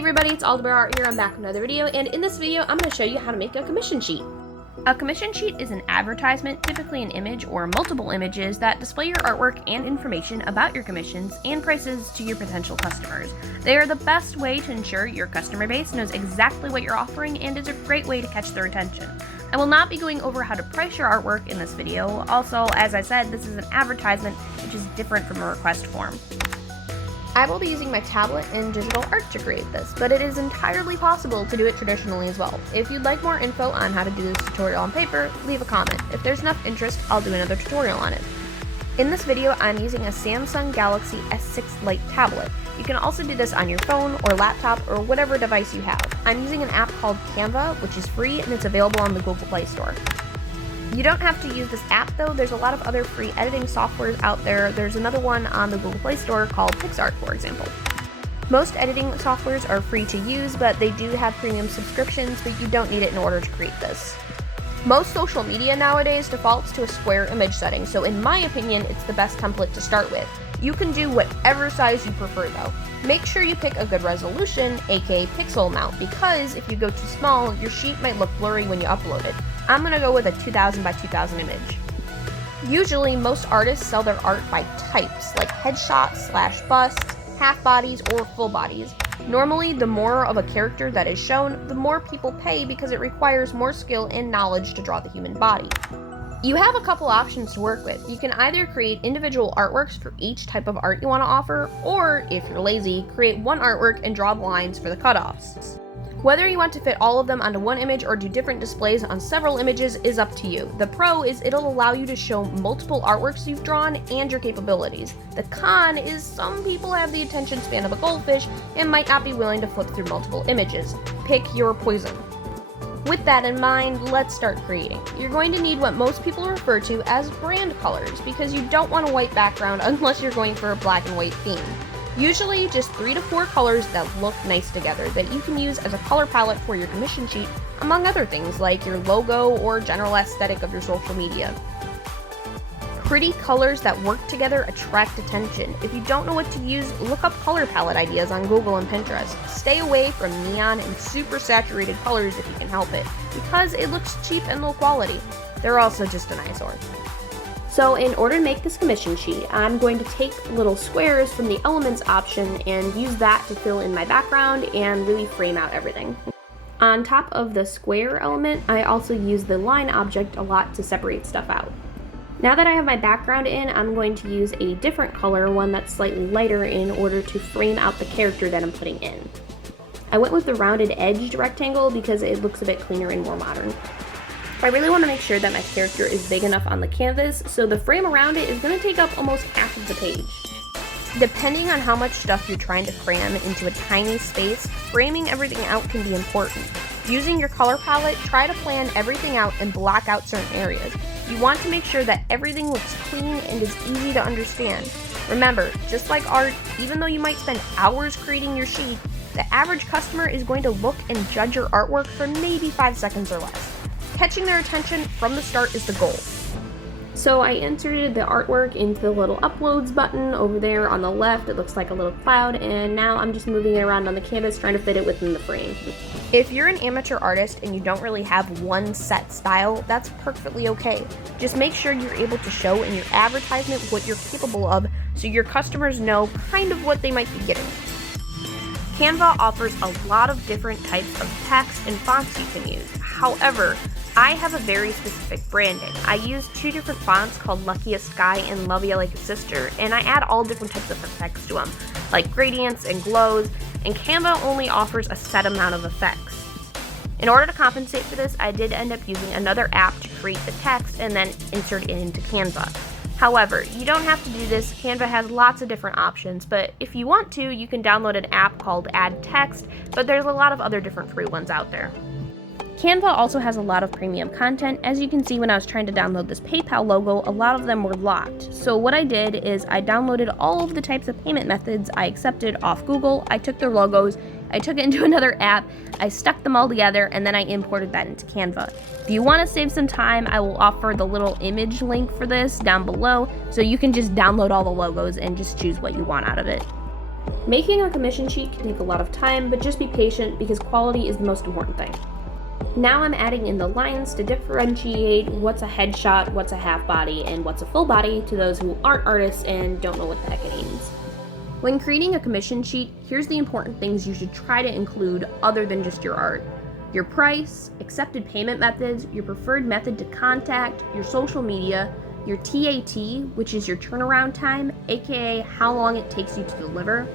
everybody, it's Aldebar Art here. I'm back with another video, and in this video I'm going to show you how to make a commission sheet. A commission sheet is an advertisement, typically an image or multiple images, that display your artwork and information about your commissions and prices to your potential customers. They are the best way to ensure your customer base knows exactly what you're offering, and is a great way to catch their attention. I will not be going over how to price your artwork in this video. Also, as I said, this is an advertisement, which is different from a request form. I will be using my tablet and digital art to create this, but it is entirely possible to do it traditionally as well. If you'd like more info on how to do this tutorial on paper, leave a comment. If there's enough interest, I'll do another tutorial on it. In this video, I'm using a Samsung Galaxy S6 Lite tablet. You can also do this on your phone or laptop or whatever device you have. I'm using an app called Canva, which is free and it's available on the Google Play Store. You don't have to use this app though. There's a lot of other free editing softwares out there. There's another one on the Google Play Store called PixArt, for example. Most editing softwares are free to use, but they do have premium subscriptions, but you don't need it in order to create this. Most social media nowadays defaults to a square image setting, so in my opinion, it's the best template to start with. You can do whatever size you prefer though. Make sure you pick a good resolution, aka pixel amount, because if you go too small, your sheet might look blurry when you upload it. I'm gonna go with a 2000 by 2000 image. Usually, most artists sell their art by types, like headshots, /busts, half bodies, or full bodies. Normally, the more of a character that is shown, the more people pay because it requires more skill and knowledge to draw the human body. You have a couple options to work with. You can either create individual artworks for each type of art you want to offer, or, if you're lazy, create one artwork and draw the lines for the cutoffs. Whether you want to fit all of them onto one image or do different displays on several images is up to you. The pro is it'll allow you to show multiple artworks you've drawn and your capabilities. The con is some people have the attention span of a goldfish and might not be willing to flip through multiple images. Pick your poison. With that in mind, let's start creating. You're going to need what most people refer to as brand colors, because you don't want a white background unless you're going for a black and white theme. Usually just 3 to 4 colors that look nice together that you can use as a color palette for your commission sheet, among other things like your logo or general aesthetic of your social media. Pretty colors that work together attract attention. If you don't know what to use, look up color palette ideas on Google and Pinterest. Stay away from neon and super saturated colors if you can help it, because it looks cheap and low quality. They're also just an eyesore. So in order to make this commission sheet, I'm going to take little squares from the elements option and use that to fill in my background and really frame out everything. On top of the square element, I also use the line object a lot to separate stuff out. Now that I have my background in, I'm going to use a different color, one that's slightly lighter, in order to frame out the character that I'm putting in. I went with the rounded edged rectangle because it looks a bit cleaner and more modern. I really want to make sure that my character is big enough on the canvas, so the frame around it is going to take up almost half of the page. Depending on how much stuff you're trying to cram into a tiny space, framing everything out can be important. Using your color palette, try to plan everything out and block out certain areas. You want to make sure that everything looks clean and is easy to understand. Remember, just like art, even though you might spend hours creating your sheet, the average customer is going to look and judge your artwork for maybe 5 seconds or less. Catching their attention from the start is the goal. So I inserted the artwork into the little uploads button over there on the left. It looks like a little cloud, and now I'm just moving it around on the canvas trying to fit it within the frame. If you're an amateur artist and you don't really have one set style, that's perfectly okay. Just make sure you're able to show in your advertisement what you're capable of so your customers know kind of what they might be getting. Canva offers a lot of different types of text and fonts you can use. However, I have a very specific branding. I use 2 different fonts called Lucky as Sky and Love Ya Like a Sister, and I add all different types of effects to them, like gradients and glows, and Canva only offers a set amount of effects. In order to compensate for this, I did end up using another app to create the text and then insert it into Canva. However, you don't have to do this. Canva has lots of different options, but if you want to, you can download an app called Add Text, but there's a lot of other different free ones out there. Canva also has a lot of premium content. As you can see, when I was trying to download this PayPal logo, a lot of them were locked. So what I did is I downloaded all of the types of payment methods I accepted off Google. I took their logos, I took it into another app, I stuck them all together, and then I imported that into Canva. If you want to save some time, I will offer the little image link for this down below, so you can just download all the logos and just choose what you want out of it. Making a commission sheet can take a lot of time, but just be patient because quality is the most important thing. Now I'm adding in the lines to differentiate what's a headshot, what's a half body, and what's a full body to those who aren't artists and don't know what the heck it means. When creating a commission sheet, here's the important things you should try to include other than just your art. Your price, accepted payment methods, your preferred method to contact, your social media, your TAT, which is your turnaround time, aka how long it takes you to deliver.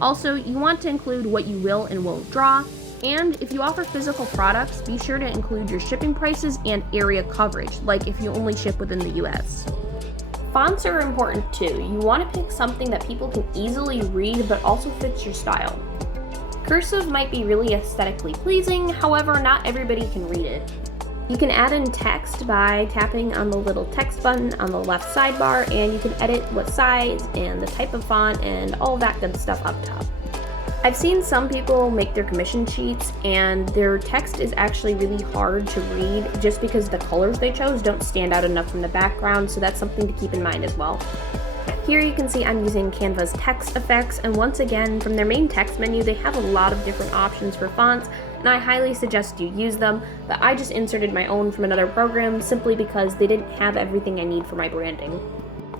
Also, you want to include what you will and won't draw, and if you offer physical products, be sure to include your shipping prices and area coverage, like if you only ship within the US. Fonts are important too. You want to pick something that people can easily read but also fits your style. Cursive might be really aesthetically pleasing, however, not everybody can read it. You can add in text by tapping on the little text button on the left sidebar, and you can edit what size and the type of font and all that good stuff up top. I've seen some people make their commission sheets and their text is actually really hard to read just because the colors they chose don't stand out enough from the background, so that's something to keep in mind as well. Here you can see I'm using Canva's text effects, and once again, from their main text menu, they have a lot of different options for fonts, and I highly suggest you use them, but I just inserted my own from another program simply because they didn't have everything I need for my branding.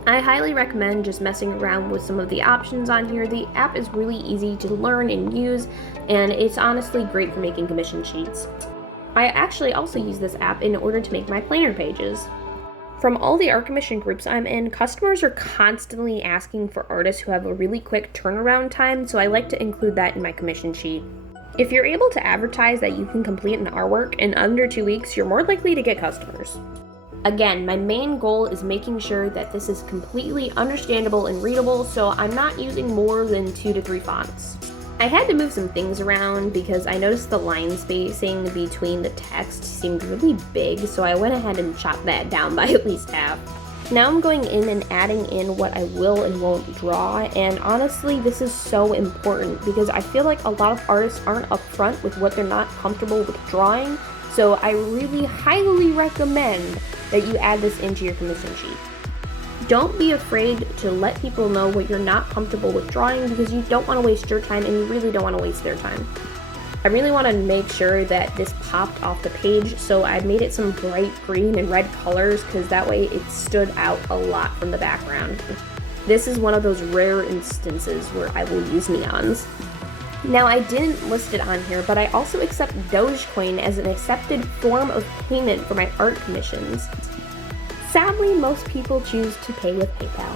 I highly recommend just messing around with some of the options on here. The app is really easy to learn and use, and it's honestly great for making commission sheets. I actually also use this app in order to make my planner pages. From all the art commission groups I'm in, customers are constantly asking for artists who have a really quick turnaround time, so I like to include that in my commission sheet. If you're able to advertise that you can complete an artwork in under 2 weeks, you're more likely to get customers. Again, my main goal is making sure that this is completely understandable and readable, so I'm not using more than 2 to 3 fonts. I had to move some things around because I noticed the line spacing between the text seemed really big, so I went ahead and chopped that down by at least half. Now I'm going in and adding in what I will and won't draw, and honestly this is so important because I feel like a lot of artists aren't upfront with what they're not comfortable with drawing, so I really highly recommend that you add this into your commission sheet. Don't be afraid to let people know what you're not comfortable with drawing because you don't want to waste your time and you really don't want to waste their time. I really want to make sure that this popped off the page, so I made it some bright green and red colors because that way it stood out a lot from the background. This is one of those rare instances where I will use neons. Now I didn't list it on here, but I also accept Dogecoin as an accepted form of payment for my art commissions. Sadly, most people choose to pay with PayPal.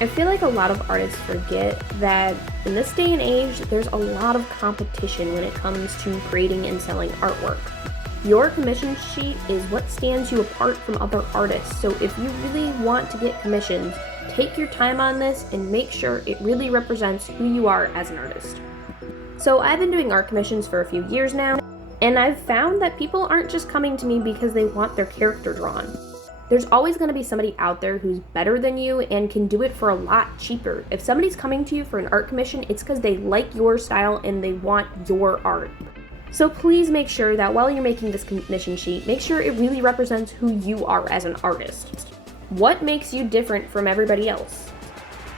I feel like a lot of artists forget that in this day and age, there's a lot of competition when it comes to creating and selling artwork. Your commission sheet is what stands you apart from other artists, so if you really want to get commissions, take your time on this and make sure it really represents who you are as an artist. So I've been doing art commissions for a few years now, and I've found that people aren't just coming to me because they want their character drawn. There's always going to be somebody out there who's better than you and can do it for a lot cheaper. If somebody's coming to you for an art commission, it's because they like your style and they want your art. So please make sure that while you're making this commission sheet, make sure it really represents who you are as an artist. What makes you different from everybody else?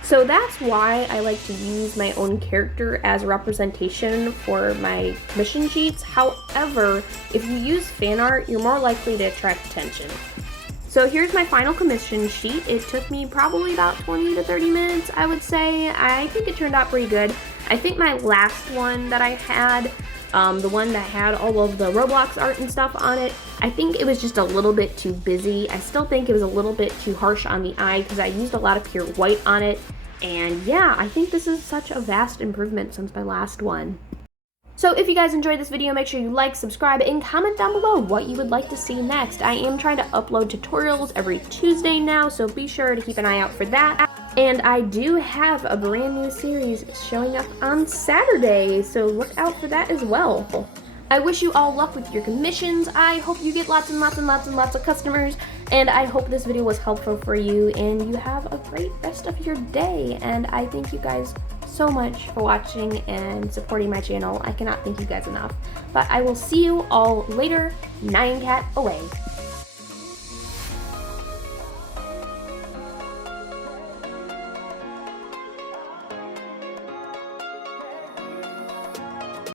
So that's why I like to use my own character as a representation for my commission sheets. However, if you use fan art, you're more likely to attract attention. So here's my final commission sheet. It took me probably about 20 to 30 minutes, I would say. I think it turned out pretty good. I think my last one that I had, the one that had all of the Roblox art and stuff on it, I think it was just a little bit too busy. I still think it was a little bit too harsh on the eye because I used a lot of pure white on it. And yeah, I think this is such a vast improvement since my last one. So if you guys enjoyed this video, make sure you like, subscribe, and comment down below what you would like to see next. I am trying to upload tutorials every Tuesday now, so be sure to keep an eye out for that. And I do have a brand new series showing up on Saturday, so look out for that as well. I wish you all luck with your commissions. I hope you get lots and lots and lots and lots of customers, and I hope this video was helpful for you and you have a great rest of your day. And I thank you guys so much for watching and supporting my channel. I cannot thank you guys enough. But I will see you all later. Nyan Cat away.